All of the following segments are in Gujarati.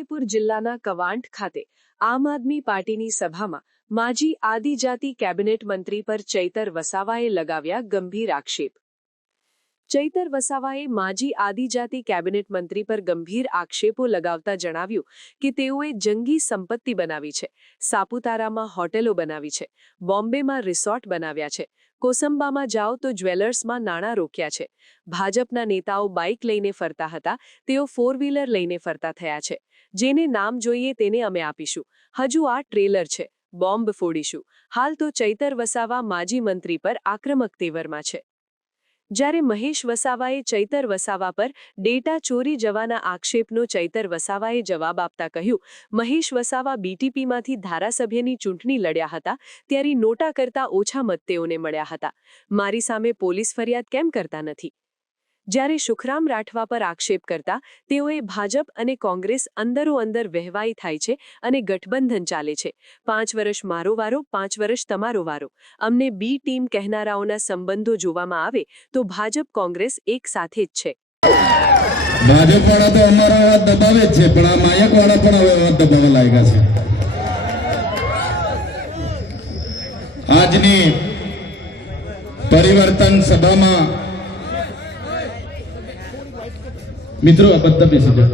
છોટાઉદેપુર જિલ્લાના કવાંટ ખાતે આમ આદમી પાર્ટીની સભામાં માજી આદિજાતિ કેબિનેટ મંત્રી પર ચૈતર વસાવાએ લગાવ્યા ગંભીર આક્ષેપ. ચૈતર વસાવાએ માજી આદિજાતિ કેબિનેટ મંત્રી પર ગંભીર આક્ષેપો લગાવતા જણાવ્યું કે તેઓએ જંગી સંપત્તિ બનાવી છે, સાપુતારામાં હોટેલો બનાવી છે, બોમ્બેમાં રિસોર્ટ બનાવ્યા છે, કોસંબામાં જાઓ તો જ્વેલર્સમાં નાણાં રોક્યા છે, ભાજપના નેતાઓ બાઇક લઈને ફરતા હતા, તેઓ ફોર વ્હીલર લઈને ફરતા થયા છે જેને નામ જોઈએ તેને અમે આપીશું. હજુ આ ટ્રેલર છે. બોમ્બ ફોડીશું. હાલ તો ચૈતર વસાવા માજી મંત્રી પર આક્રમક તેવરમાં છે. જ્યારે મહેશ વસાવાએ ચૈતર વસાવા પર ડેટા ચોરી જવાના આક્ષેપનો ચૈતર વસાવાએ જવાબ આપતા કહ્યું, મહેશ વસાવા બીટીપીમાંથી ધારાસભ્યની ચૂંટણી લડ્યા હતા, ત્યારે નોટા કરતા ઓછા મત તેઓને મળ્યા હતા. મારી સામે પોલીસ ફરિયાદ કેમ કરતા નથી? જ્યારે સુખરામ રાઠવા પર આક્ષેપ કરતા, તેઓએ ભાજપ અને કોંગ્રેસ અંદરો અંદર વહેવાઈ થાય છે અને ગઠબંધન ચાલે છે. પાંચ વર્ષ મારો વારો, પાંચ વર્ષ તમારો વારો. અમને બી ટીમ કહેનારાઓના સંબંધો જોવામાં આવે તો ભાજપ, કોંગ્રેસ એક સાથે જ છે. છે. આજની પરિવર્તન સભામાં મિત્રો બધા બેસી જાઓ.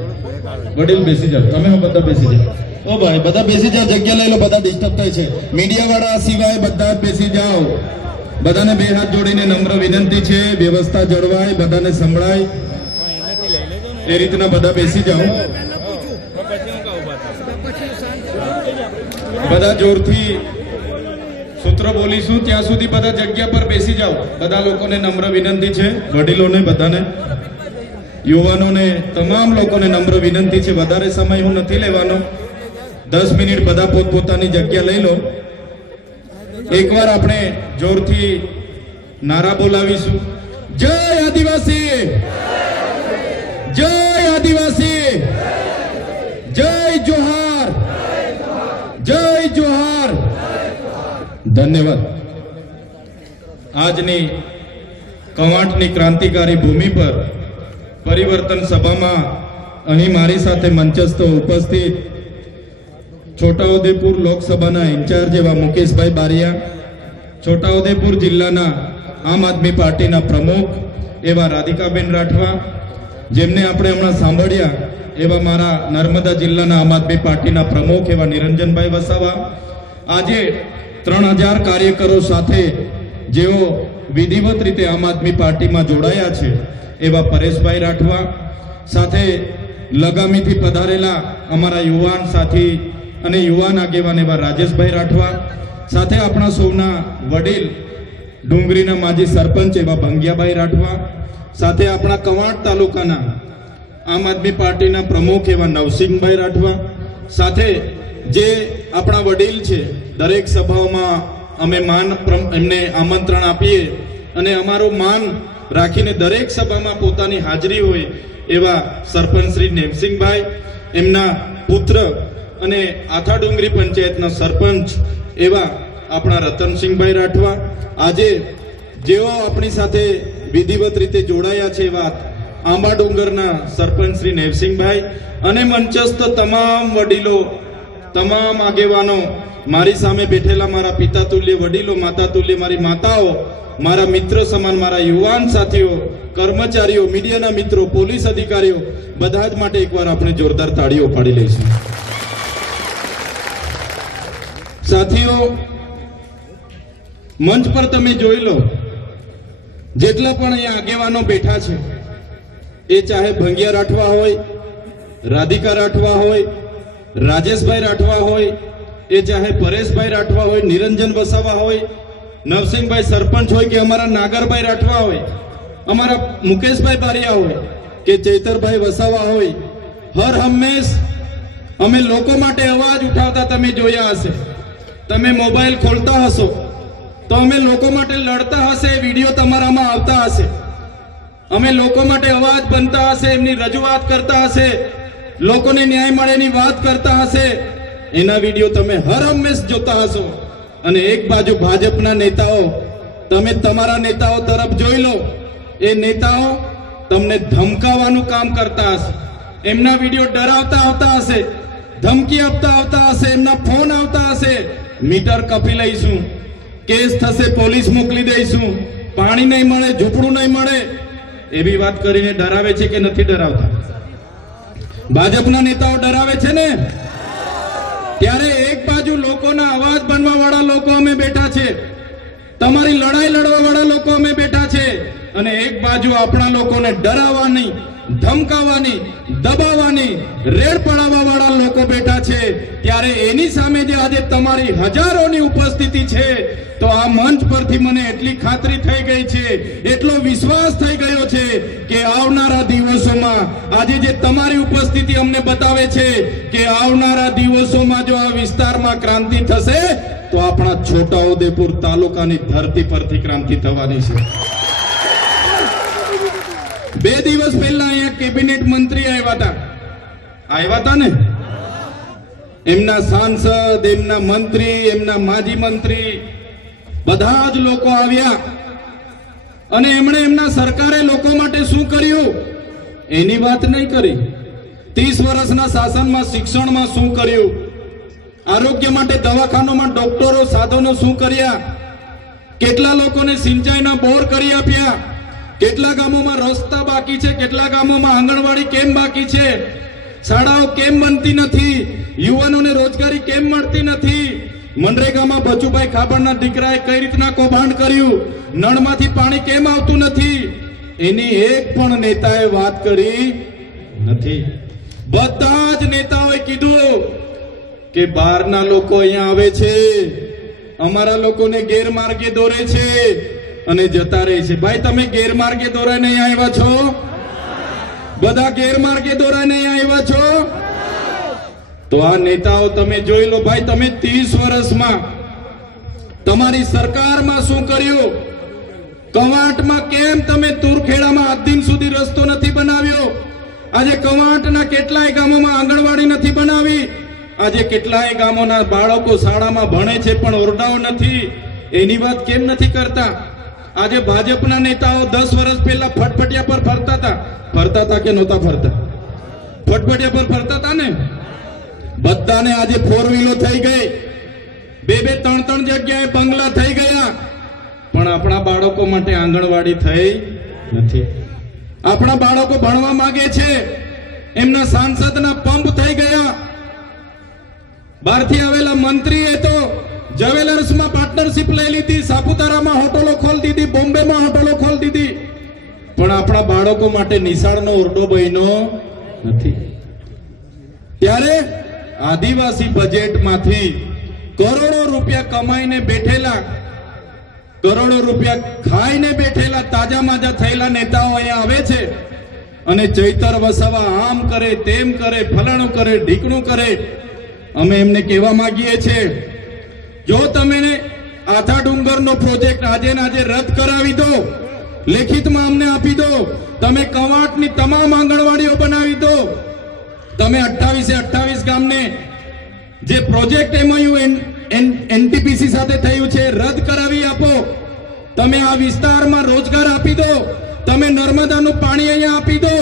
વડીલ બેસી જાઓ. તમે બધા બેસી જાઓ. ઓ ભાઈ, બધા બેસી જાઓ, જગ્યા લઈ લો, બધા ડિસ્ટર્બ થાય છે. મીડિયા વાળા સિવાય બધા બેસી જાઓ. બધાને બે હાથ જોડીને નમ્ર વિનંતી છે, વ્યવસ્થા જળવાય, બધાને સંભળાય. એ રીતના બધા બેસી જાઓ. બધા જોરથી સૂત્રો બોલીશું, ત્યાં સુધી બધા જગ્યા પર બેસી જાઓ. બધા લોકોને નમ્ર વિનંતી છે, વડીલોને બધાને. યુવાનોને, તમામ લોકોને નમ્ર વિનંતી છે, વધારે સમય હું નથી લેવાનો. દસ મિનિટ બધા પોતપોતાની જગ્યા લઈ લો. એકવાર આપણે જોરથી નારા બોલાવીશું. જય આદિવાસી! જય આદિવાસી! જય જોહાર! જય જોહાર! ધન્યવાદ. આજની કવાંટની ક્રાંતિકારી ભૂમિ પર પરિવર્તન સભામાં અહીં મારી સાથે મંચસ્થ ઉપસ્થિત છોટાઉદેપુર લોકસભાના ઇન્ચાર્જ એવા મુકેશભાઈ બારિયા, છોટાઉદેપુર જિલ્લાના આમ આદમી પાર્ટીના પ્રમુખ એવા રાધિકાબેન રાઠવા, જેમને આપણે હમણાં સાંભળ્યા એવા મારા નર્મદા જિલ્લાના આમ આદમી પાર્ટીના પ્રમુખ એવા નિરંજનભાઈ વસાવા. આજે ત્રણ હજાર કાર્યકરો સાથે જેઓ વિધિવત રીતે આમ આદમી પાર્ટીમાં જોડાયા છે. એવા પરેશભાઈ રાઠવા સાથે લગામીથી પધારેલા અમારા યુવાન સાથી અને યુવાન આગેવાન એવા રાજેશભાઈ રાઠવા સાથે આપણા સૌના વડીલ ડુંગરીના માજી સરપંચ એવા ભંગિયાભાઈ રાઠવા સાથે આપણા કવાંટ તાલુકાના આમ આદમી પાર્ટીના પ્રમુખ એવા નવસિંહભાઈ રાઠવા સાથે જે આપણા વડીલ છે, દરેક સભાઓમાં અમે માન એમને આમંત્રણ આપીએ અને અમારું માન રાખીને દરેક સભામાં પોતાની હાજરી હોય એવા સરપંચ શ્રી નેમસિંહભાઈ, એમના પુત્ર અને આથા ડુંગરી પંચાયતના સરપંચ એવા આપણા રતનસિંહભાઈ રાઠવા. આજે જેઓ આપણી સાથે વિધિવત રીતે જોડાયા છે એવા આંબા ડુંગરના સરપંચ શ્રી નેવસિંહભાઈ અને મંચસ્થ તમામ વડીલો, તમામ આગેવાનો, મારી સામે બેઠેલા મારા પિતા તુલ્ય વડીલો, માતા તુલ્ય, મારી માતાઓ મારા મિત્ર સમાન, મારા યુવાન સાથીઓ, કર્મચારીઓ, મીડિયાના મિત્રો, પોલીસ અધિકારીઓ, બધા જ માટે એકવાર આપણે જોરદાર તાળીઓ પાડી લઈશું. સાથીઓ, મંચ પર તમે જોઈ લો, જેટલા પણ અહીંયા આગેવાનો બેઠા છે, એ ચાહે ભંગિયા રાઠવા હોય, રાધિકા રાઠવા હોય, રાજેશભાઈ રાઠવા હોય, એ ચાહે પરેશભાઈ રાઠવા હોય, નિરંજન વસાવા હોય નવસિંહભાઈ સરપંચ હોય કે અમારા નાગરભાઈ રાઠવા હોય, અમારા મુકેશભાઈ બારિયા હોય, કે ચૈતરભાઈ વસાવા હોય, હર હંમેશ અમે લોકો માટે અવાજ ઉઠાવતા તમે જોયા હશે. તમે મોબાઈલ ખોલતા હશો, તો અમે લોકો માટે લડતા હશે વીડિયો તમારામાં આવતા હશે. અમે લોકો માટે અવાજ બનતા હશે, એમની રજૂઆત કરતા હશે, લોકોને ન્યાય મળેની વાત કરતા હશે. એના વીડિયો તમે હર હંમેશ જોતા હશો. અને એક બાજુ ભાજપના નેતાઓ, તમે તમારા નેતાઓ તરફ જોઈ લો. એ નેતાઓ તમને ધમકાવવાનું કામ કરતા હશે. એમના વીડિયો ડરાવતા આવતા હશે, ધમકી આપતા આવતા હશે, એમના ફોન આવતા હશે. મીટર કપી લઈશું. કેસ થશે, પોલીસ મોકલી દઈશું. પાણી નહીં મળે, ઝૂંપડું નહીં મળે. એવી વાત કરીને ડરાવે છે કે નથી ડરાવતા? ભાજપના નેતાઓ ડરાવે છે ને? ત્યારે એક બાજુ લોકોના અવાજ બનવા વાળા લોકો અમે બેઠા છે. તમારી લડાઈ લડવા વાળા લોકો અમે બેઠા છે. અને એક બાજુ આપણા લોકોને ડરાવવાની ધમકાવવાની દબાવવાની રેડ પડાવવા વાળા લોકો બેઠા છે. ત્યારે એની સામે જે આજે તમારી હજારોની ઉપસ્થિતિ છે, તો આ મંચ પરથી મને એટલી ખાતરી થઈ ગઈ છે, એટલો વિશ્વાસ થઈ ગયો છે કે આવનારા દિવસોમાં આજે જે તમારી ઉપસ્થિતિ અમને બતાવે છે કે આવનારા દિવસોમાં જો આ વિસ્તારમાં ક્રાંતિ થશે, તો આપણા છોટાઉદેપુર તાલુકાની ધરતી પરથી ક્રાંતિ થવાની છે. બે દિવસ પહેલા અહીંયા કેબિનેટ મંત્રી આવ્યા હતા. આવ્યા હતા ને? એમના સાંસદ, એમના મંત્રી, એમના માજી મંત્રી બધા જ લોકો આવ્યા. અને એમણે એમના સરકારે લોકો માટે શું કર્યું? એની વાત નહીં કરી. ત્રીસ વર્ષના શાસનમાં, શિક્ષણમાં શું કર્યું? આરોગ્ય માટે દવાખાનોમાં ડોક્ટરો, સાધનો શું કર્યા? કેટલા લોકોને સિંચાઈના બોર કરી આપ્યા? કેટલા ગામોમાં રસ્તા બાકી છે? કેટલા ગામોમાં આંગણવાડી કેમ બાકી છે? શાળાઓ કેમ બનતી નથી? યુવાનોને રોજગારી કેમ મળતી નથી? મનરેગામાં બચુભાઈ ખાબડના દીકરાએ કઈ રીતના કૌભાંડ કર્યું? નળમાંથી પાણી કેમ આવતું નથી? એની એક પણ નેતાએ વાત કરી નથી. બધા જ નેતાઓએ કીધું કે બહારના લોકો અહીંયા આવે છે. અમારા લોકોને ગેરમાર્ગે દોરે છે. અને જતા રહે છે. ભાઈ, તમે ગેરમાર્ગે દોરાઈને અહીંયા આવ્યા છો? બધા ગેરમાર્ગે દોરાઈને અહીંયા આવ્યા છો? તો આ નેતાઓ તમે જોઈ લો ભાઈ, તમે 30 વર્ષમાં તમારી સરકારમાં શું કર્યું? કવાંટમાં કેમ તમે તુરખેડામાં આજ સુધી રસ્તો નથી બનાવ્યો? આજે કવાંટના કેટલાય ગામોમાં આંગણવાડી નથી બનાવી? આજે કેટલાય ગામોના બાળકો શાળામાં ભણે છે પણ ઓરડાઓ નથી? એની વાત કેમ નથી કરતા? આજે ભાજપના નેતાઓ દસ વર્ષ પહેલા ફટફટિયા પર ફરતા હતા. ફરતા હતા કે નહોતા ફરતા? ફટફટિયા પર ફરતા હતા ને? બધાને આજે ફોર વ્હીલો થઈ ગઈ. બે બે ત્રણ ત્રણ જગ્યાએ બંગલા થઈ ગયા. પણ આપણા બાળકો માટે આંગણવાડી થઈ નથી. આપણા બાળકો ભણવા માંગે છે. એમના સાંસદના પંપ થઈ ગયા. બહારથી આવેલા મંત્રીએ તો જવેલર્સમાં પાર્ટનરશિપ લઈ લીધી, સાપુતારામાં હોટલો ખોલી દીધી, બોમ્બેમાં હોટલો ખોલી દીધી. પણ આપણા બાળકો માટે નિશાળનો ઓરડો બન્યો નથી. ત્યારે આદિવાસી બજેટમાંથી કરોડો રૂપિયા કમાઈને બેઠેલા, કરોડો રૂપિયા ખાઈને બેઠેલા તાજા માજા થયેલા નેતાઓ અહીંયા આવે છે. અને ચૈતર વસાવા આમ કરે, તેમ કરે, ફલાણું કરે, ઢીકણું કરે. અમે એમને કહેવા માંગીએ છીએ જો તમે આથા ડુંગરનો પ્રોજેક્ટ આજે આજે રદ કરાવી દો, લેખિતમાં અમને આપી દો, તમે કવાટની તમામ આંગણવાડીઓ બનાવી દો, તમે અઠ્ઠાવીસે અઠ્ઠાવીસ ગામને જે પ્રોજેક્ટ એમઓયુ એનટીપીસી સાથે થયું છે, રદ કરાવી આપો. તમે આ વિસ્તારમાં રોજગાર આપી દો. તમે નર્મદાનું પાણી અહીંયા આપી દો.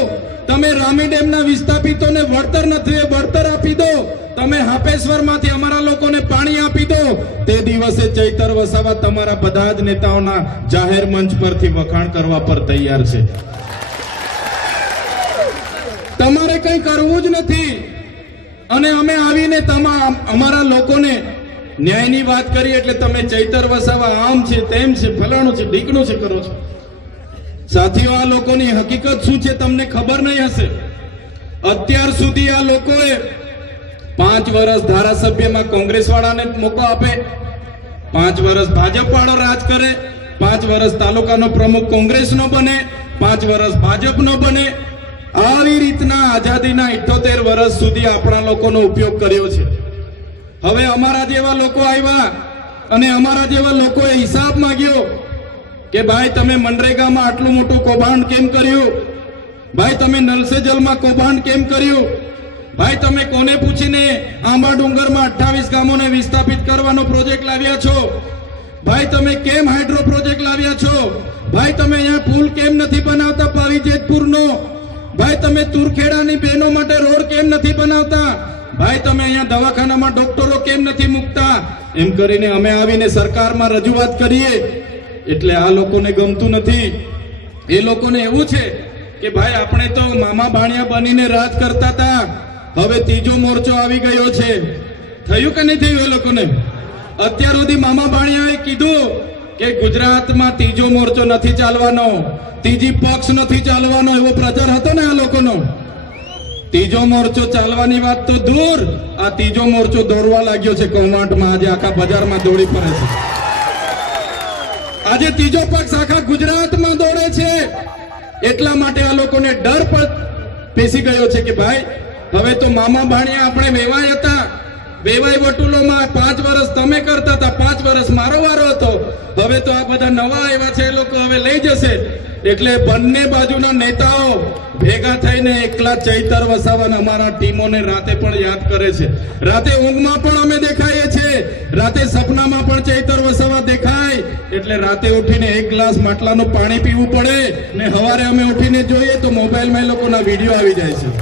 તમે રામી ડેમના વિસ્થાપિતોને વળતર નથી વળતર આપી દો. તમે હાપેશ્વરમાંથી અમારા લોકોને પાણી આપી દો. તે દિવસે ચૈતર વસાવા તમારા બધા જ નેતાઓના જાહેર મંચ પરથી વખાણ કરવા પર તૈયાર છે. તમારે કંઈ કરવું જ નથી. અને અમે આવીને તમા, અમારા લોકોને ન્યાયની વાત કરી એટલે તમે ચૈતર વસાવા આમ છે, તેમ છે, ફલાણું છે, ઢીકણું છે, કરો છો. સાથીઓ, આ લોકોની હકીકત શું છે તમને ખબર નહીં હશે? અત્યાર સુધી આ લોકોએ પાંચ વર્ષ ધારાસભ્યમાં કોંગ્રેસ વાળાને મોકો આપે, પાંચ વર્ષ ભાજપ વાળો રાજ કરે, પાંચ વર્ષ તાલુકાનો પ્રમુખ કોંગ્રેસનો બને, પાંચ વર્ષ ભાજપનો બને. આવી રીતના આઝાદીના ઇઠોતેર વર્ષ સુધી આપણા લોકોનો ઉપયોગ કર્યો છે. હવે અમારા જેવા લોકો આવ્યા અને અમારા જેવા લોકોએ હિસાબ કે ભાઈ, તમે મનરેગામાં આટલું મોટું કૌભાંડ કેમ કર્યું? ભાઈ, તમે નલસે જલમાં કૌભાંડ કેમ કર્યું? ભાઈ, તમે કોને પૂછીને આંબા ડુંગરમાં અઠ્ઠાવીસ ગામોને વિસ્થાપિત કરવાનો પ્રોજેક્ટ લાવ્યા છો? ભાઈ, તમે કેમ હાઇડ્રો પ્રોજેક્ટ લાવ્યા છો? ભાઈ, તમે અહીંયા પુલ કેમ નથી બનાવતા પાવી જેતપુરનો ભાઈ, તમે તુરખેડાની બહેનો માટે રોડ કેમ નથી બનાવતા? ભાઈ, તમે અહીંયા દવાખાનામાં ડોક્ટરો કેમ નથી મૂકતા? એમ કરીને અમે આવીને સરકારમાં રજૂઆત કરીએ. એટલે આ લોકોને ગમતું નથી. એ લોકોને એવું છે કે ભાઈ, આપણે તો મામા ભાણિયા બનીને રાજ કરતા હતા. હવે ત્રીજો મોરચો આવી ગયો છે. થયું કે નહીં થયું એ લોકોને? અત્યાર સુધી મામા ભાણિયાએ કીધું કે ગુજરાતમાં ત્રીજો મોરચો નથી ચાલવાનો, ત્રીજી પક્ષ નથી ચાલવાનો એવો પ્રચાર હતો ને આ લોકોનો. ત્રીજો મોરચો ચાલવાની વાત તો દૂર, આ ત્રીજો મોરચો દોડવા લાગ્યો છે. કૌભાંડમાં આજે આખા બજારમાં દોડી પડે છે. આજે ત્રીજો પક્ષ આખા ગુજરાતમાં દોડે છે. એટલા માટે આ લોકોને ડર પણ પેસી ગયો છે કે ભાઈ, હવે તો મામા ભાણિયા આપણે વેવાય હતા. વેવાય વટુલોમાં પાંચ વર્ષ તમે કરતા હતા, પાંચ વર્ષ મારો વારો હતો. હવે તો આ બધા નવા આવ્યા છે, એ લોકો હવે લઈ જશે. એટલે બંને બાજુના નેતાઓ ભેગા થઈને એકલા ચૈતર વસાવાના અમારા ટીમોને રાતે પણ યાદ કરે છે. રાતે ઊંઘમાં પણ અમે દેખાઈએ છીએ. રાતે સપનામાં પણ ચૈતર વસાવા દેખાય. એટલે રાતે ઉઠીને એક ગ્લાસ માટલાનું પાણી પીવું પડે ને સવારે અમે ઉઠીને જોઈએ તો મોબાઈલમાં એ લોકોના વીડિયો આવી જાય છે.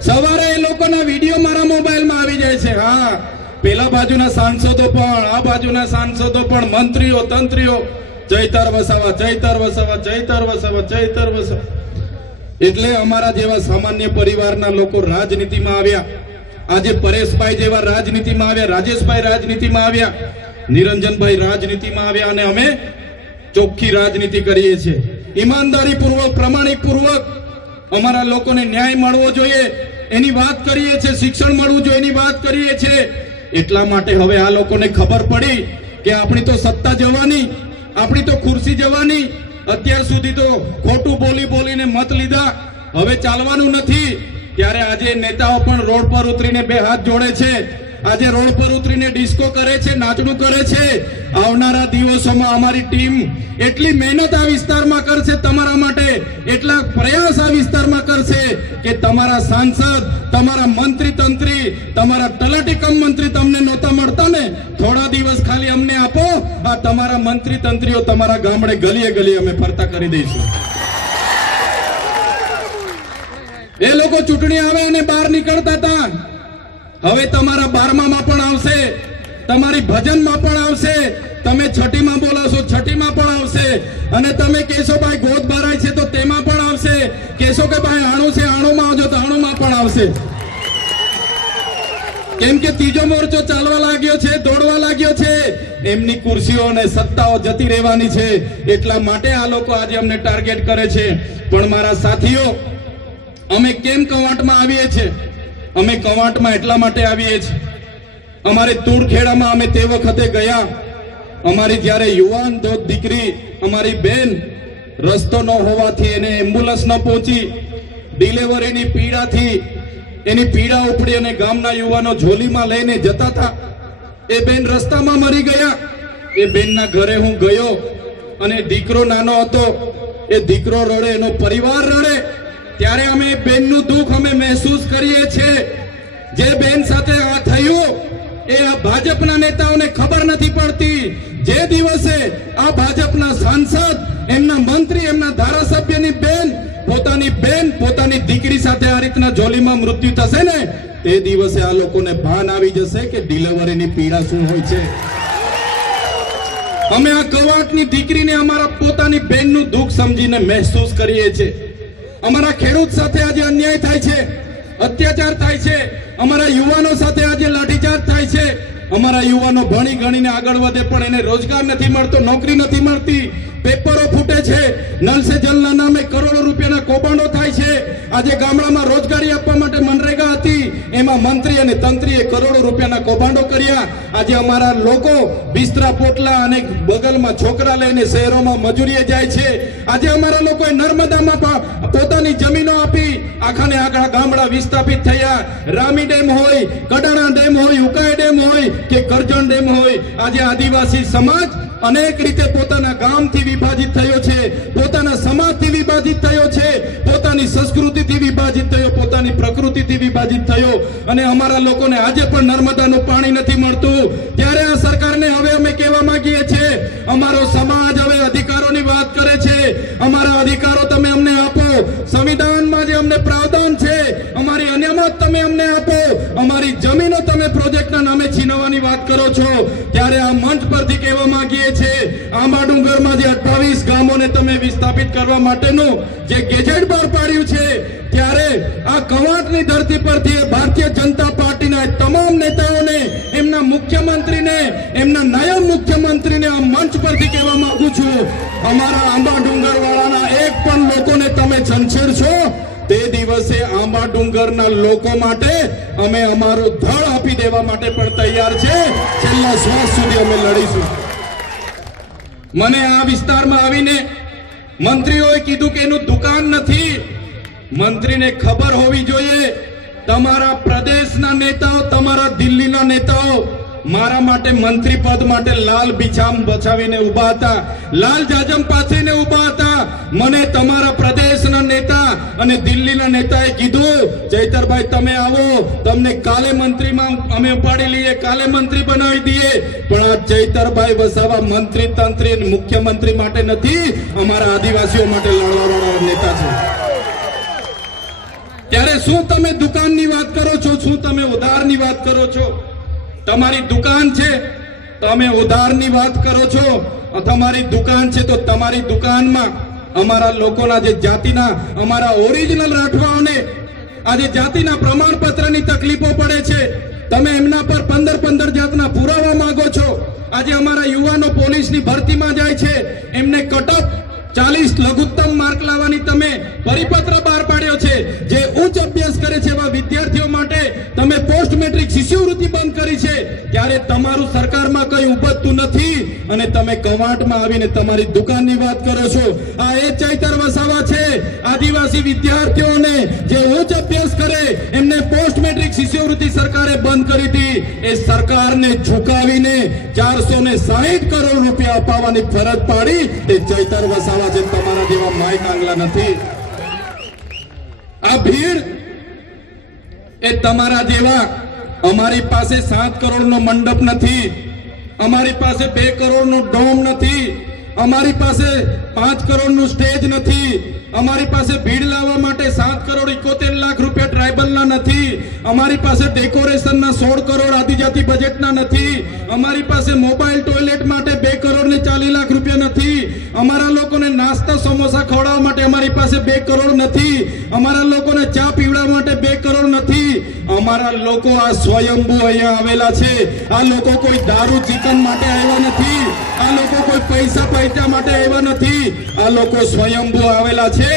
સવારે એ લોકોના વીડિયો મારા મોબાઈલમાં આવી જાય છે. હા. પેલા બાજુના સાંસદો પણ, આ બાજુના સાંસદો પણ, મંત્રીઓ, તંત્રીઓ ચૈતર વસાવા ચૈતર વસાવા ચૈતર વસાવા ચૈતર વસાવા. એટલે અમારા જેવા સામાન્ય પરિવારના લોકો રાજનીતિમાં આવ્યા. આજે પરેશભાઈ જેવા રાજનીતિમાં આવ્યા, રાજેશભાઈ રાજનીતિમાં આવ્યા, નિરંજનભાઈ રાજનીતિમાં આવ્યા અને અમે ચોખ્ખી રાજનીતિ કરીએ છીએ. ઈમાનદારી પૂર્વક પ્રમાણિક પૂર્વક અમારા લોકોને ન્યાય મળવો જોઈએ. એની વાત કરીએ છીએ, શિક્ષણ મળવું જોઈએ એની વાત કરીએ છીએ. એટલા માટે હવે આ લોકોને ખબર પડી કે આપણી તો સત્તા જવાની આપણી તો ખુરશી જવાની. અત્યાર સુધી તો ખોટું બોલી બોલીને મત લીધા. હવે ચાલવાનું નથી. ત્યારે આજે નેતાઓ પણ રોડ પર ઉતરીને બે હાથ જોડે છે. આજે રોડ પર ઉતરીને ડિસ્કો કરે છે, નાચણું કરે છે. આવનારા દિવસોમાં અમારી ટીમ એટલી મહેનત આ વિસ્તારમાં કરશે, તમારા માટે એટલા પ્રયાસ આ વિસ્તારમાં કરશે કે તમારા સાંસદ, તમારા મંત્રી તંત્રી, તમારા તલાટી કમ મંત્રી તમને નહોતા મળતા ને? થોડા દિવસ ખાલી અમને આપો, આ તમારા મંત્રી તંત્રીઓ તમારા ગામડે ગલીએ ગલીએ અમે ફરતા કરી દઈશું. એ લોકો ચૂંટણી આવે અને બહાર નીકળતા હતા. હવે તમારા બારમામાં પણ આવશે. તમારી ભજનમાં પણ આવશે. તમે છઠ્ઠીમાં બોલાશો છઠ્ઠીમાં પણ આવશે. અને તમે કહેશો, ભાઈ, ગોદ ભરાય છે તો તેમાં પણ આવશે. કહેશો કે, ભાઈ, આણું છે, આણુંમાં આવજો તો આણુંમાં પણ આવશે. કેમ કે ત્રીજો મોરચો ચાલવા લાગ્યો છે, દોડવા લાગ્યો છે. એમની કુર્સીઓ અને સત્તાઓ જતી રહેવાની છે. એટલા માટે આ લોકો આજે અમને ટાર્ગેટ કરે છે. પણ મારા સાથીઓ, અમે કેમ કવાંટમાં આવીએ છીએ? અમે કવાંટમાં એટલા માટે આવીએ છીએ. અમારે તુરખેડામાં અમે તે વખતે ગયા. અમારી જ્યારે યુવાન દોત દીકરી, અમારી બેન રસ્તો ન હોવાથી એને એમ્બ્યુલન્સ ન પહોંચી, ડિલિવરીની પીડાથી એની પીડા ઉપડી અને ગામના યુવાનો ઝોલીમાં લઈને જતા હતા. એ બેન રસ્તામાં મરી ગયા. એ બેનના ઘરે હું ગયો અને દીકરો નાનો હતો. એ દીકરો રડે, એનો પરિવાર રડે. ત્યારે અમે બેનનું દુઃખ અમે મહેસૂસ કરીએ છીએ. જે બેન સાથે આ થયું, એ ભાજપના નેતાઓને ખબર નથી પડતી. જે દિવસે આ ભાજપના સાંસદ, એમના મંત્રી, એમના ધારાસભ્યની બેન, પોતાની બેન, પોતાની દીકરી સાથે આ રીતના જોલીમાં મૃત્યુ થશે ને, તે દિવસે આ લોકોને ભાન આવી જશે કે ડિલિવરીની પીડા શું હોય છે. અમે આ કવાટની દીકરીને અમારા પોતાની બેનનું દુઃખ સમજીને મહેસૂસ કરીએ છીએ. અમારા ખેડૂત સાથે આજે અન્યાય થાય છે, અત્યાચાર થાય છે, અમારા યુવાનો સાથે આજે લાઠીચાર્જ થાય છે, અમારા યુવાનો ભણી ગણીને આગળ વધે પણ એને રોજગાર નથી મળતો, નોકરી નથી મળતી, પેપરો ફૂટે છે. નલ સે જલના નામે કરોડો રૂપિયાના કૌભાંડો થાય છે. આજે ગામડામાં રોજગારી આપવા માટે મનરેગા હતી. એમાં મંત્રી અને તંત્રીએ કરોડો રૂપિયાના કૌભાંડો કર્યા. આજે અમારા લોકો બિસ્તરા પોટલા અને બગલમાં છોકરા લઈને શહેરોમાં મજૂરીએ જાય છે. આજે અમારા લોકોએ નર્મદામાં પોતાની જમીનો આપી. આખાને આખા ગામડા વિસ્થાપિત થયા. રામી ડેમ હોય, કડાણા ડેમ હોય, ઉકાઈ ડેમ હોય કે કરજણ ડેમ હોય, આજે આદિવાસી સમાજ અનેક રીતે પોતાના ગામથી વિભાજિત થયો છે, પોતાના સમાજથી વિભાજિત થયો છે, પોતાની સંસ્કૃતિથી વિભાજિત થયો, પોતાની પ્રકૃતિથી વિભાજિત થયો. અને અમારા લોકોને આજે પણ નર્મદાનું પાણી નથી મળતું. ત્યારે આ સરકારને હવે અમે કહેવા માંગીએ છીએ, અમારો સમાજ હવે અધિકારોની વાત કરે છે. અમારા અધિકારો તમે અમને આપો. સંવિધાનમાં જે અમને પ્રાવધાન છે, અમારી અનામત તમે અમને આપો. જમીનો તમે પ્રોજેક્ટના નામે છીનવવાની વાત કરો છો, ત્યારે આ મંચ પરથી કહેવા માંગીએ છીએ આંબા ડુંગરમાં જે અઠ્ઠાવીસ ગામોને તમે વિસ્થાપિત કરવા માટેનું જે ગેજેટ બહાર પાડ્યું છે, ત્યારે આ કવાંટની ધરતી પરથી ભારતીય જનતા પાર્ટીના તમામ નેતાઓને, એમના મુખ્યમંત્રીને, એમના નાયબ મુખ્યમંત્રીને આ મંચ પરથી કહેવા માંગુ છું. અમારા આંબા ડુંગર વાળાના એક પણ લોકોને તમે છંછેડશો તે દિવસે આંબા ડુંગરના લોકો માટે અમે અમારો ધળ આપી દેવા માટે પણ તૈયાર છે. છેલ્લા શ્વાસ સુધી અમે લડીશું. મને આ વિસ્તારમાં આવીને મંત્રીઓએ કીધું કે એનું દુકાન નથી. મંત્રીને ખબર હોવી જોઈએ. તમારા પ્રદેશના નેતાઓ, તમારા દિલ્હીના નેતાઓ મારા માટે મંત્રી પદ માટે લાલ બિછામ બચાવીને ઊભા હતા. લાલ જાજમ પાથરીને ઊભા હતા. મને તમારા પ્રદેશના નેતા અને દિલ્હીના નેતાએ કીધું ચૈતરભાઈ તમે આવો. તમને કાલે મંત્રીમાં અમે ઉપાડી લઈએ, કાલે મંત્રી બનાવી દઈએ. પણ આ ચૈતરભાઈ વસાવા મંત્રી તંત્રી મુખ્યમંત્રી માટે નથી, અમારા આદિવાસીઓ માટે લડવાવાળા નેતા છે. ત્યારે શું તમે દુકાનની વાત કરો છો? શું તમે ઉધારની વાત કરો છો? તમારી દુકાન છે તમે ઉધારની વાત કરો છો. તમારી દુકાન છે, તો તમારી દુકાનમાં અમારા લોકોના જે જાતિના, અમારા ઓરિજિનલ રાઠવાઓને આજે જાતિના પ્રમાણપત્રની તકલીફો પડે છે, તમે એમના પર પંદર પંદર જાતના પુરાવા માંગો છો. આજે અમારા યુવાનો પોલીસની ભરતીમાં જાય છે. એમને કટઅપ ચાલીસ લઘુત્તમ માર્ક લાવવાની તમે પરિપત્ર બહાર પાડ્યો છે. જે ઉચ્ચ અભ્યાસ કરે છે એવા વિદ્યાર્થીઓ માટે તમે પોસ્ટ મેટ્રિક શિષ્યવૃત્તિ બંધ છે, ત્યારે તમારું સરકારમાં કઈ ઉપજતું નથી. અને તમે કવાંટમાં આવીને તમારી દુકાનની વાત કરો છો. આ એ ચૈતર વસાવા છે. આદિવાસી વિદ્યાર્થીઓને જે ઉચ્ચ અભ્યાસ કરે, એમને પોસ્ટ મેટ્રિક શિષ્યવૃત્તિ સરકારે બંધ કરી હતી. એ સરકારને ઝુકાવીને ચારસો ને સાહીઠ કરોડ રૂપિયા અપાવવાની ફરજ પાડી. તે ચૈતર વસાવા છે તમારા જેવા માય કાંગલા નથી. આ ભીડ એ તમારા જેવા અમારી પાસે સાત કરોડનો મંડપ નથી. અમારી પાસે બે કરોડનો ડોમ નથી. અમારી પાસે પાંચ કરોડનું સ્ટેજ નથી. અમારી પાસે ભીડ લાવવા માટે સાત કરોડ ઇકોતેર લાખ રૂપિયા ટ્રાઇબલના નથી. અમારી પાસે ડેકોરેશનના સોળ કરોડ આદિજાતિ બજેટના નથી. અમારી પાસે મોબાઈલ ટોયલેટ માટે બે કરોડ ને ચાલીસ લાખ રૂપિયા નથી. અમારા લોકોને નાસ્તા, સમોસા ખવડાવવા માટે અમારી પાસે બે કરોડ નથી. અમારા લોકોને ચા પીવડાવવા માટે બે કરોડ નથી. અમારા લોકો આ સ્વયંભૂ અહીંયા આવેલા છે. આ લોકો કોઈ દારૂ, ચિકન માટે આવ્યા નથી. આ લોકો કોઈ પૈસા પૈસા માટે આવ્યા નથી. આ લોકો સ્વયંભૂ આવેલા છે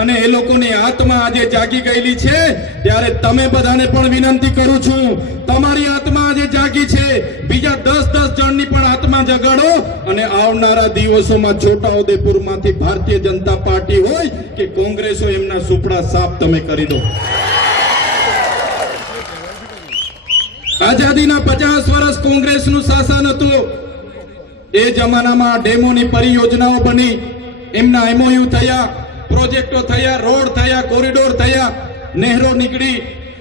અને એ લોકોની આત્મા આજે જાગી ગયેલી છે. ત્યારે તમે બધાને પણ વિનંતી કરું છું તમારી આત્મા આજે જાગી છે, બીજા દસ દસ જણની પણ આત્મા જગાડો. અને આવનારા દિવસોમાં છોટાઉદેપુરમાંથી ભારતીય જનતા પાર્ટી હોય કે કોંગ્રેસ હોય એમના સુપડા સાફ તમે કરી દો. આઝાદીના પચાસ વર્ષ કોંગ્રેસનું શાસન હતું. એ જમાનામાં ડેમોની પરિયોજનાઓ બની. એમના એમઓયુ થયા, પ્રોજેક્ટો થયા, રોડ થયા, કોરિડોર થયા, નહેરો નીકળી,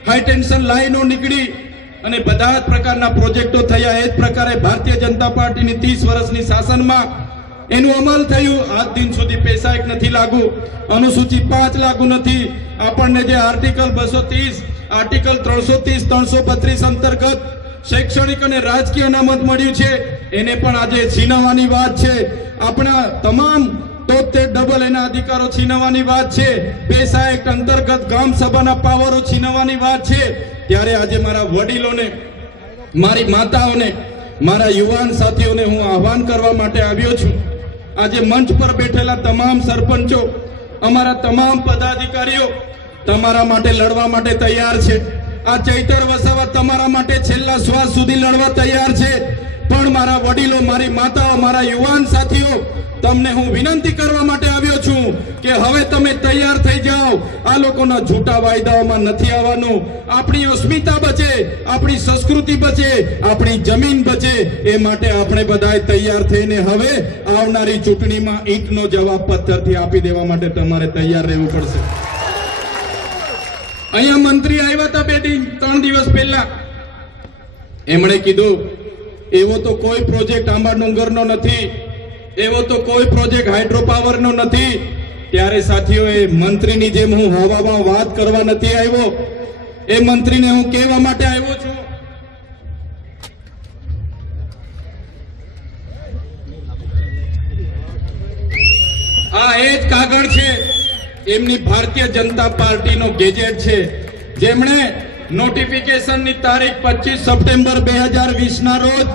હાઈ ટેન્શન લાઈનો નીકળી અને બધા જ પ્રકારના પ્રોજેક્ટો થયા, એ જ પ્રકારે ભારતીય જનતા પાર્ટીની ત્રીસ વર્ષની શાસનમાં એનું અમલ થયું. આજ દિન સુધી પૈસા એક નથી લાગુ. અનુસૂચિ પાંચ લાગુ નથી. આપણને જે આર્ટિકલ બસો ત્રીસ, આર્ટિકલ ત્રણસો ત્રીસ, ત્રણસો બત્રીસ અંતર્ગત શૈક્ષણિક અને રાજકીય અનામત મળ્યું છે, એને પણ આજે છીનવવાની વાત છે. આપણા તમામ તોતેર ડબલ એના અધિકારો છીનવવાની વાત છે. પૈસા એક્ટ અંતર્ગત ગ્રામ સભાના પાવરો છીનવવાની વાત છે. ત્યારે આજે મારા વડીલોને, મારી માતાઓને, મારા યુવાન સાથીઓને હું આહવાન કરવા માટે આવ્યો છું. આજે મંચ પર બેઠેલા તમામ સરપંચો, અમારા તમામ પદાધિકારીઓ તમારા માટે લડવા માટે તૈયાર છે. આ ચૈતર વસાવા તમારા માટે છેલ્લા શ્વાસ સુધી લડવા તૈયાર છે. પણ મારા વડીલો, મારી માતાઓ, મારા યુવાન સાથીઓ, તમને હું વિનંતી કરવા માટે આવ્યો છું કે હવે તમે તૈયાર થઈ જાઓ. આ લોકોના જૂટા વાયદાઓમાં નથી આવવાનું. આપણી અસ્મિતા બચે, આપણી સંસ્કૃતિ બચે, આપણી જમીન બચે. એ માટે આપણે બધાએ તૈયાર થઈને હવે આવનારી ચૂંટણીમાં ઈંટનો જવાબ પથ્થરથી આપી દેવા માટે તમારે તૈયાર રહેવું પડશે. અહીંયા મંત્રી આવ્યા હતા બે ત્રણ દિવસ પહેલા. એમણે કીધું એવો તો કોઈ પ્રોજેક્ટ આંબા ડુંગરનો નથી, એવો તો કોઈ પ્રોજેક્ટ હાઇડ્રો પાવરનો નથી. ત્યારે સાથીઓ, એ મંત્રીની જેમ હું હવામાં વાત કરવા નથી આવ્યો. એ મંત્રીને હું કહેવા માટે આવ્યો છું. આ એ જ કાગળ છે. એમની ભારતીય જનતા પાર્ટીનો ગેજેટ છે. જેમણે નોટિફિકેશનની તારીખ પચીસ સપ્ટેમ્બર બે હજાર વીસના રોજ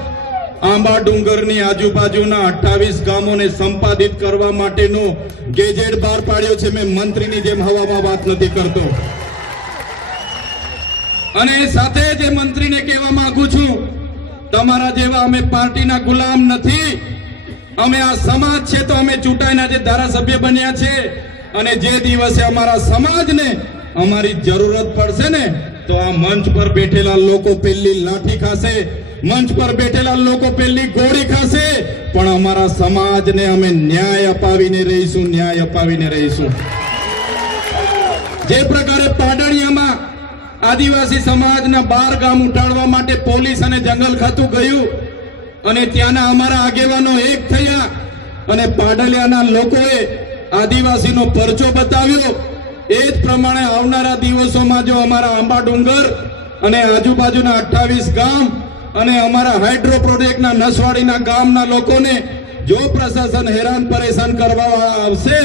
આંબા ડુંગરની આજુબાજુના અઠ્ઠાવીસ ગામોને સંપાદિત કરવા માટેનો ગેજેટ બહાર પાડ્યો છે. મેં મંત્રીની જેમ હવામાં વાત નથી કરતો. અને એ સાથે જ મંત્રીને કહેવા માંગુ છું, તમારા જેવા અમે પાર્ટીના ગુલામ નથી. અમે આ સમાજ છે તો અમે ચૂંટાઈના જે ધારાસભ્ય બન્યા છે. અને જે દિવસે અમારા સમાજને અમારી જરૂરત પડશે ને તો આ મંચ પર બેઠેલા લોકો પેલી લાઠી ખાશે, મંચ પર બેઠેલા લોકો પેલી ગોળી ખાશે, પણ અમારા સમાજને અમે ન્યાય અપાવીને રહીશું, ન્યાય અપાવીને રહીશું. જે પ્રકારે પાડળિયામાં આદિવાસી સમાજના બાર ગામ ઉઠાડવા માટે પોલીસ અને જંગલ ખાતું ગયું, અને ત્યાંના અમારા આગેવાનો એક થયા, અને પાડલિયાના લોકોએ આદિવાસીનો પરચો બતાવ્યો એ જ પ્રમાણે આવનારા દિવસોમાં જો અમારા આંબા ડુંગર અને આજુબાજુના અઠ્ઠાવીસ ગામ અને અમારા હાઇડ્રો પ્રોજેક્ટના નસવાડીના ગામના લોકોને જો પ્રશાસન હેરાન પરેશાન કરવા આવશે,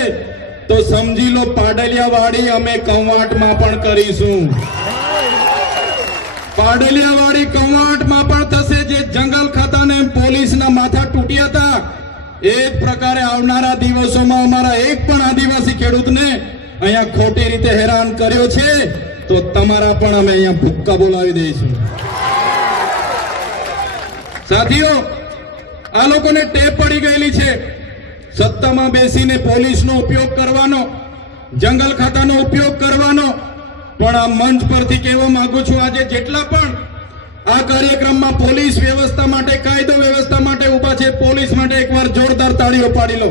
તો સમજી લો પાડલિયાવાળી અમે કવાટમાં પણ કરીશું. પાડલિયાવાડી કવાટમાં પણ થશે જે જંગલ ખાતાને પોલીસના માથા તૂટ્યા હતા. એ જ પ્રકારે આવનારા દિવસોમાં અમારા એક પણ આદિવાસી ખેડૂતને અહીંયા ખોટી રીતે હેરાન કર્યો છે, તો તમારા પણ અમે અહીંયા ભૂક્કા બોલાવી દઈશું સાથીઓ, આ લોકોને ટેપ પડી ગયેલી છે. સત્તામાં બેસીને પોલીસનો ઉપયોગ કરવાનો, જંગલ ખાતાનો ઉપયોગ કરવાનો, પણ આ મંચ પરથી કહેવા માંગુ છું, આજે જેટલા પણ આ કાર્યક્રમમાં પોલીસ વ્યવસ્થા માટે, કાયદો વ્યવસ્થા માટે ઊભા છે, પોલીસ માટે એકવાર જોરદાર તાળીઓ પાડી લો.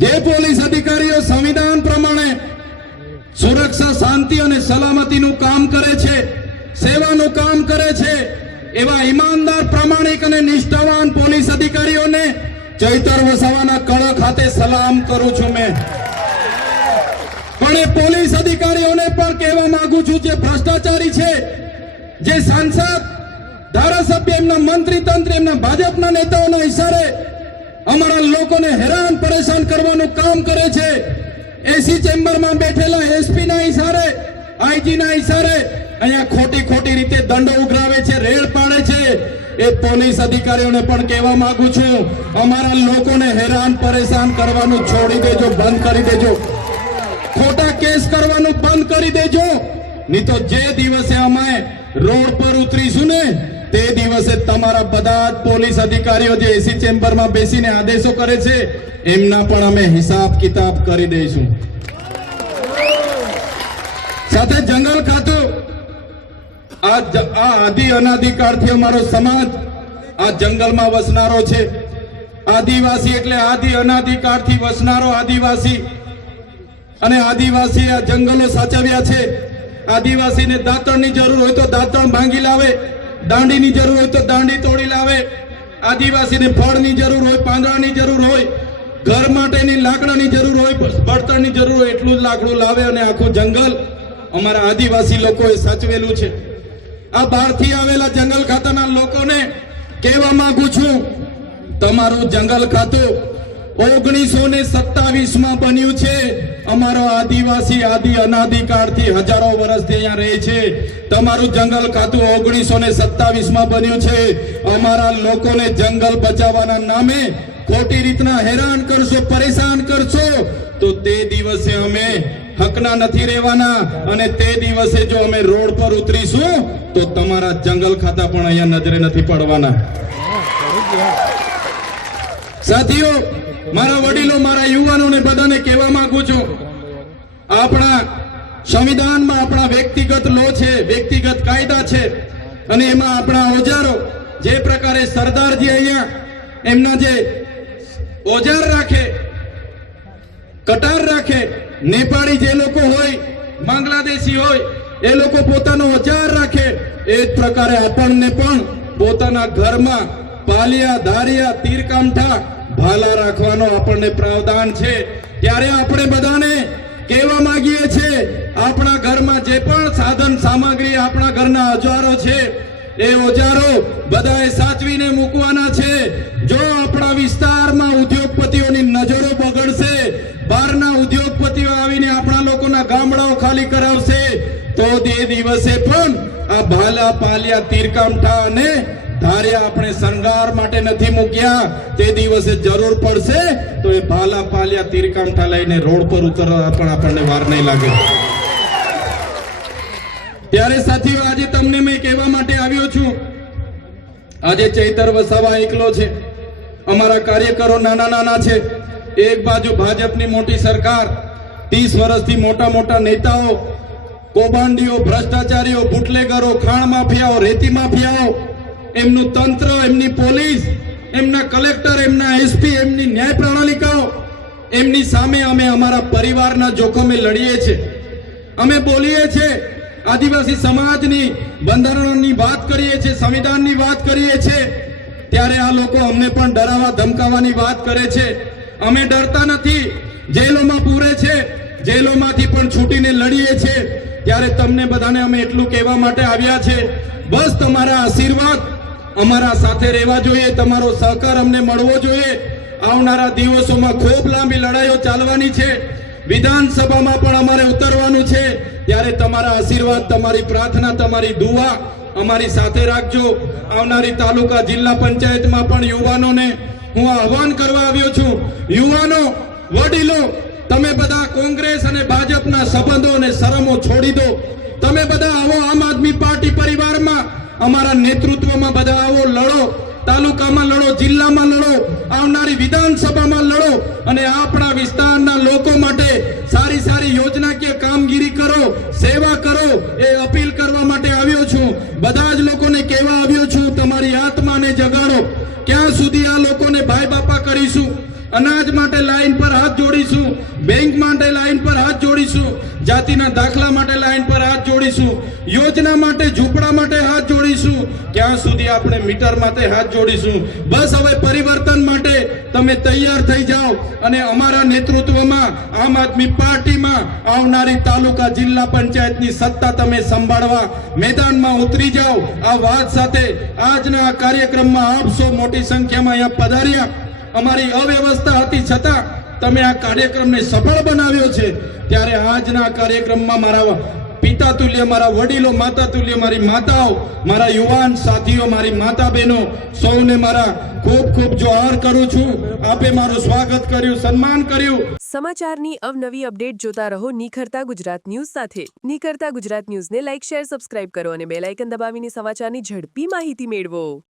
જે પોલીસ અધિકારીઓ સંવિધાન પ્રમાણે સુરક્ષા, શાંતિ અને સલામતીનું કામ કરે છે, સેવાનું કામ કરે છે, એવા ઈમાનદાર, પ્રામાણિક અને નિષ્ઠાવાન પોલીસ અધિકારીઓને ચૈતર વસાવાના કળ ખાતે સલામ કરું છું મેં. પણ એ પોલીસ અધિકારીઓને પણ કહેવા માંગુ છું જે ભ્રષ્ટાચારી છે, જે સાંસદ, ધારાસભ્ય, એમના મંત્રી તંત્ર એમના ભાજપના નેતાઓના ઇશારે અમારા લોકોને હેરાન પરેશાન કરવાનું કામ કરે છે. એસી ચેમ્બરમાં બેઠેલા એસપી ના ઇશારે આઈજી ના ઇશારે અહીંયા ખોટી ખોટી રીતે દંડો ઉઘરાવે છે, રેડ પાડે છે. એ પોલીસ અધિકારીઓને પણ કહેવા માંગુ છું, અમારા લોકોને હેરાન પરેશાન કરવાનું છોડી દેજો, બંધ કરી દેજો. ખોટા કેસ કરવાનું બંધ કરી દેજો. નહીં તો જે દિવસે અમે રોડ પર ઉતરીશું ને તે દિવસે તમારા બધા જ પોલીસ અધિકારીઓ જે એસી ચેમ્બરમાં બેસીને આદેશો કરે છે, એમના પણ અમે હિસાબ કિતાબ કરી દઈશું. સાથે જંગલ ખાતું. આ આદિ અનાદિકાળથી અમારો સમાજ આ જંગલમાં વસનારો છે. આદિવાસી એટલે આદિ અનાદિકાળથી વસનારો આદિવાસી. અને આદિવાસી આ જંગલો સાચવ્યા છે. આદિવાસીને દાંતણની જરૂર હોય તો દાંતણ ભાંગી લાવે. દાંડીની જરૂર હોય તો દાંડી તોડી લાવે. આદિવાસીને ફળની જરૂર હોય, પાંદડાની જરૂર હોય, ઘર માટેની લાકડાની જરૂર હોય બળતણની જરૂર હોય, એટલું જ લાકડું લાવે અને આખું જંગલ અમારા આદિવાસી લોકોએ સાચવેલું છે. આ બહારથી આવેલા જંગલ ખાતાના લોકોને કહેવા માંગુ છું, તમારું જંગલ ખાતું ઓગણીસો ને સત્તાવીસમાં બન્યું છે. અમારો આદિવાસી આદિ અનાદિકાળથી હજારો વર્ષથી અહીંયા રહે છે. તમારું જંગલ ખાતું ઓગણીસો ને સત્તાવીસમાં બન્યું છે. અમારા લોકોને જંગલ બચાવવાના નામે ખોટી રીતના હેરાન કરશો પરેશાન કરશો. તો તે દિવસે અમે હકના નથી રહેવાના અને તે દિવસે જો અમે રોડ પર ઉતરીશું તો તમારા જંગલ ખાતા પણ અહીંયા નજરે નથી પડવાના. સાથીઓ મારા વડીલો, મારા યુવાનોને બધાને કહેવા માંગુ છું, આપણા સંવિધાનમાં આપણા વ્યક્તિગત લો છે, વ્યક્તિગત કાયદા છે, અને એમાં આપણા ઓજારો જે પ્રકારે સરદારજી અહીંયા એમના જે ઓજાર રાખે, કટાર રાખે, નેપાળી જે લોકો હોય, બાંગ્લાદેશી હોય, એ લોકો પોતાનો ઓજાર રાખે, એ જ પ્રકારે આપણને પણ પોતાના ઘરમાં પાલિયા, ધારિયા, તીરકામઠા ભાલા રાખવાનો આપણને પ્રાવધાન છે. ત્યારે આપણે બધાને કહેવા માંગીએ છીએ, આપણા ઘરમાં જે પણ સાધન સામગ્રી આપણા ઘરના ઓજારો છે, એ ઓજારો બધાએ સાચવીને મૂકવાના છે. જો આપણા વિસ્તારમાં ઉદ્યોગપતિઓની નજરો બગડશે, બહારના ઉદ્યોગપતિઓ આવીને આપણા લોકોના ગામડાઓ ખાલી કરાવશે, તો તે દિવસે પણ આ ભાલા પાલિયા તીરકામઠા અને ધાર્યા આપણે શણગાર માટે નથી મૂક્યા, તે દિવસે જરૂર પડશે, તો એ ભાલા પાલ્યા તીરકામઠા લઈને રોડ પર ઉતરવા પણ આપણને વાર નહીં લાગે. ત્યારે સાથીઓ, આજે તમને મેં કહેવા માટે આવ્યો છું, આજે ચૈતર વસાવા એકલો છે, અમારા કાર્યકરો નાના નાના છે, એક બાજુ ભાજપની મોટી સરકાર, ત્રીસ વર્ષથી મોટા મોટા નેતાઓ, કૌભાંડીઓ, ભ્રષ્ટાચારીઓ, બુટલેગરો, ખાણ માફિયાઓ, રેતી માફિયાઓ એમનું તંત્ર, એમની પોલીસ, એમના કલેક્ટર, એમના એસપી, એમની ન્યાય પ્રણાલિકાઓ, એમની સામે અમે અમારા પરિવારના જોખમે લડીએ છીએ. અમે બોલીએ છીએ, આદિવાસી સમાજની બંધારણની વાત કરીએ છીએ, સંવિધાનની વાત કરીએ છીએ, ત્યારે આ લોકો અમને પણ ડરાવવા, ધમકાવવાની વાત કરે છે. અમે ડરતા નથી, જેલોમાં પૂરે છે, જેલોમાંથી પણ છૂટીને લડીએ છીએ. ત્યારે તમને બધાને અમે એટલું કહેવા માટે આવ્યા છે. બસ તમારા આશીર્વાદ અમારા સાથે રહેવા જોઈએ, તમારો સહકાર અમને મળવો જોઈએ. આવનારા દિવસોમાં ખૂબ લાંબી લડાઈઓ ચાલવાની છે. વિધાનસભામાં પણ અમારે ઉતરવાનું છે. ત્યારે તમારા આશીર્વાદ, તમારી પ્રાર્થના, તમારી દુઆ અમારી સાથે રાખજો. આવનારી તાલુકા જિલ્લા પંચાયતમાં પણ યુવાનોને હું આહવાન કરવા આવ્યો છું. યુવાનો, વડીલો, તમે બધા કોંગ્રેસ અને ભાજપના સંબંધો અને શરમો છોડી દો. તમે બધા આવો આમ આદમી પાર્ટી પરિવારમાં અમારા નેતૃત્વમાં બધા આવો લડો, તાલુકામાં લડો, જિલ્લામાં લડો, આવનારી વિધાનસભામાં લડો અને આપણા વિસ્તારના લોકો માટે સારી સારી યોજનાકીય કામગીરી કરો, સેવા કરો એ અપીલ કરવા માટે આવ્યો છું. બધા જ લોકોને કહેવા આવ્યો છું, તમારી આત્માને જગાડો. ક્યાં સુધી આ લોકોને ભાઈ બાપા કરીશું? અનાજ માટે લાઈન પર હાથ જોડીશું, બેંક માટે લાઈન પર હાથ જોડીશું, જાતિના દાખલા માટે લાઈન પર હાથ જોડીશું, યોજના માટે, ઝૂંપડા માટે હાથ જોડીશું, ક્યાં સુધી આપણે મીટર માટે હાથ જોડીશું? બસ હવે પરિવર્તન માટે તમે તૈયાર થઈ જાઓ અને અમારા નેતૃત્વમાં, આમ આદમી પાર્ટીમાં આવનારી તાલુકા જિલ્લા પંચાયતની સત્તા તમે સંભાળવા મેદાનમાં ઉતરી જાઓ. આ વાત સાથે આજના આ કાર્યક્રમમાં આપ મોટી સંખ્યામાં અહીંયા પધાર્યા. અમારી અવ્યવસ્થા હતી, છતાં તમે આ કાર્યક્રમને સફળ બનાવ્યો છે. ત્યારે આજના કાર્યક્રમમાં મારા પિતા તુલ્ય, મારા વડીલો, માતા તુલ્ય, મારી માતાઓ, મારા યુવાન સાથીઓ, મારી માતા બહેનો સૌને મારા ખૂબ ખૂબ જોહાર કરું છું. આપે મારું સ્વાગત કર્યું, સન્માન કર્યું. સમાચારની અવનવી અપડેટ જોતા રહો નિખરતા ગુજરાત ન્યૂઝ સાથે. નિખરતા ગુજરાત ન્યૂઝને લાઇક, શેર, સબસ્ક્રાઇબ કરો અને બેલ આઇકન દબાવીને સમાચારની ઝડપી માહિતી મેળવો.